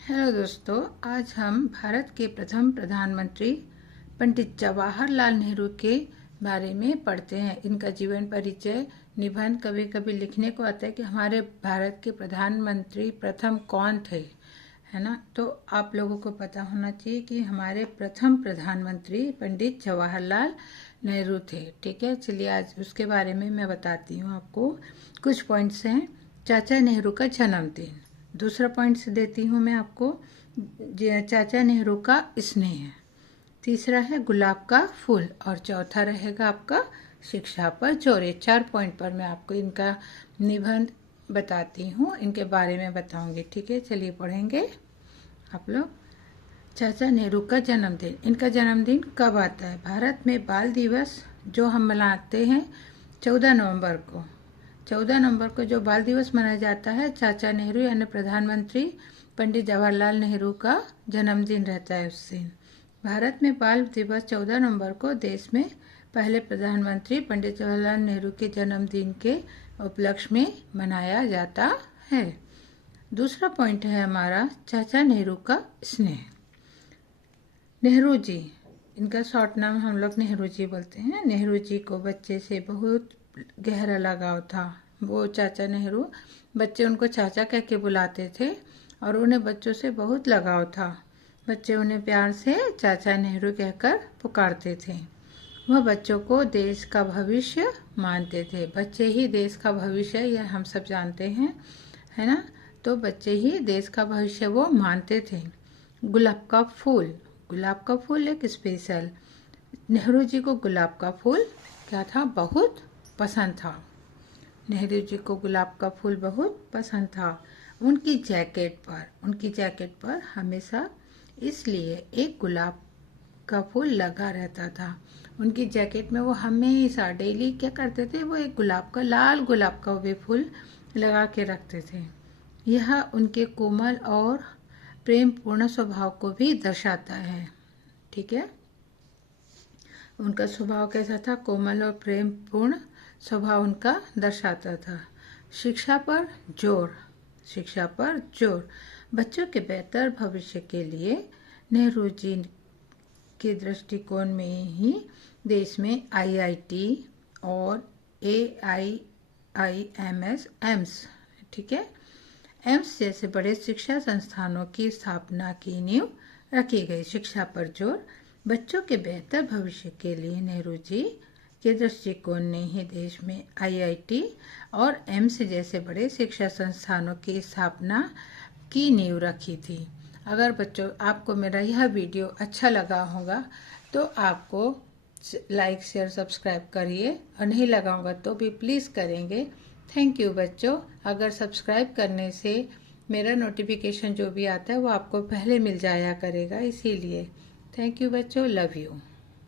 Hello दोस्तों, आज हम भारत के प्रथम प्रधानमंत्री पंडित जवाहरलाल नेहरू के बारे में पढ़ते हैं। इनका जीवन परिचय निबंध कभी कभी लिखने को आता है कि हमारे भारत के प्रधानमंत्री प्रथम कौन थे, है ना। तो आप लोगों को पता होना चाहिए कि हमारे प्रथम प्रधानमंत्री पंडित जवाहरलाल नेहरू थे। ठीक है, चलिए आज उसके बारे में मैं बताती हूँ आपको। कुछ पॉइंट्स हैं। चाचा नेहरू का जन्मदिन। दूसरा पॉइंट्स देती हूँ मैं आपको, चाचा नेहरू का स्नेह। तीसरा है गुलाब का फूल, और चौथा रहेगा आपका शिक्षा पर जोर। 4 पॉइंट पर मैं आपको इनका निबंध बताती हूँ, इनके बारे में बताऊंगी। ठीक है, चलिए पढ़ेंगे आप लोग। चाचा नेहरू का जन्मदिन। इनका जन्मदिन कब आता है? भारत में बाल दिवस जो हम मनाते हैं 14 नवंबर को। 14 नवंबर को जो बाल दिवस मनाया जाता है, चाचा नेहरू यानी प्रधानमंत्री पंडित जवाहरलाल नेहरू का जन्मदिन रहता है उस दिन। भारत में बाल दिवस 14 नवंबर को देश में पहले प्रधानमंत्री पंडित जवाहरलाल नेहरू के जन्मदिन के उपलक्ष्य में मनाया जाता है। दूसरा पॉइंट है हमारा चाचा नेहरू का स्नेह। नेहरू जी, इनका शॉर्ट नाम हम लोग नेहरू जी बोलते हैं। नेहरू जी को बच्चे से बहुत गहरा लगाव था। वो चाचा नेहरू, बच्चे उनको चाचा कह के बुलाते थे और उन्हें बच्चों से बहुत लगाव था। बच्चे उन्हें प्यार से चाचा नेहरू कहकर पुकारते थे। वह बच्चों को देश का भविष्य मानते थे। बच्चे ही देश का भविष्य, यह हम सब जानते हैं, है ना। तो बच्चे ही देश का भविष्य वो मानते थे। गुलाब का फूल। गुलाब का फूल एक स्पेशल। नेहरू जी को गुलाब का फूल क्या था? बहुत पसंद था। नेहरू जी को गुलाब का फूल बहुत पसंद था। उनकी जैकेट पर हमेशा इसलिए एक गुलाब का फूल लगा रहता था। उनकी जैकेट में वो हमेशा डेली क्या करते थे, वो एक लाल गुलाब का भी फूल लगा के रखते थे। यह उनके कोमल और प्रेम पूर्ण स्वभाव को भी दर्शाता है। ठीक है, उनका स्वभाव कैसा था? कोमल और प्रेम पूर्ण स्वभाव उनका दर्शाता था। शिक्षा पर जोर। बच्चों के बेहतर भविष्य के लिए नेहरू जी के दृष्टिकोण में ही देश में IIT और एम्स, ठीक है, एम्स जैसे बड़े शिक्षा संस्थानों की स्थापना की नींव रखी गई। शिक्षा पर जोर। बच्चों के बेहतर भविष्य के लिए नेहरू जी के दृष्टिकोण ने ही देश में IIT और एम्स जैसे बड़े शिक्षा संस्थानों की स्थापना की नींव रखी थी। अगर बच्चों आपको मेरा यह वीडियो अच्छा लगा होगा तो आपको लाइक शेयर सब्सक्राइब करिए, और नहीं लगा होगा तो भी प्लीज़ करेंगे। थैंक यू बच्चों। अगर सब्सक्राइब करने से मेरा नोटिफिकेशन जो भी आता है वो आपको पहले मिल जाया करेगा, इसीलिए थैंक यू बच्चों। Love you.